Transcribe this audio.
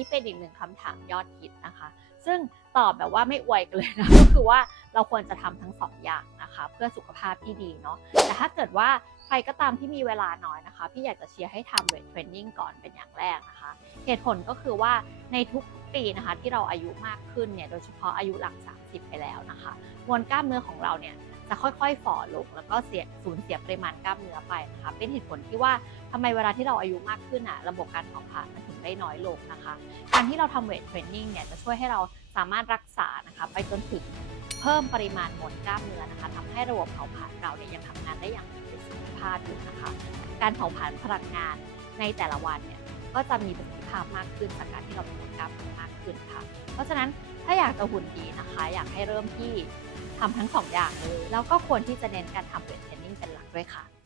นนี้เป็นอีกหนึ่งคำถามยอดฮิตนะคะ ซึ่งตอบแบบว่าไม่อวยกันเลยนะก็คือว่าเราควรจะทำทั้งสองอย่างนะคะ เพื่อสุขภาพที่ดีเนาะแต่ถ้าเกิดว่าใครก็ตามที่มีเวลาน้อยนะคะ พี่อยากจะเชียร์ให้ทำเวทเทรนนิ่งก่อนเป็นอย่างแรกนะคะ เหตุผลก็คือว่าในทุกปีนะคะที่เราอายุมากขึ้นเนี่ยโดยเฉพาะอายุหลัง 30 ไปแล้วนะคะ มวลกล้ามเนื้อของเราเนี่ย จะค่อยๆฝ่อลง แล้วก็เสียสูญเสียปริมาณกล้ามเนื้อไปนะคะเป็นเหตุผลที่ว่าทำไมเวลาที่เราอายุมากขึ้นอะระบบการเผาผลาญมันถึงได้น้อยลงนะคะ การที่เราทำเวทเทรนนิ่งเนี่ยจะช่วยให้เราสามารถรักษานะคะไปจนถึงเพิ่มปริมาณมวลกล้ามเนื้อนะคะทำให้ระบบเผาผลาญเราเนี่ยยังทำงานได้อย่างมีประสิทธิภาพอยู่นะคะ การเผาผลาญพลังงานในแต่ละวันเนี่ยก็จะมีประสิทธิภาพมากขึ้นจากการที่เรามีมวลกล้ามเนื้อมากขึ้นค่ะ เพราะฉะนั้นถ้าอยากจะหุ่นดีนะคะ อยากให้เริ่มที่ ทำทั้งสองอย่างเลยแล้วก็ควรที่จะเน้นการทำเวทเทรนนิ่งเป็นหลักด้วยค่ะ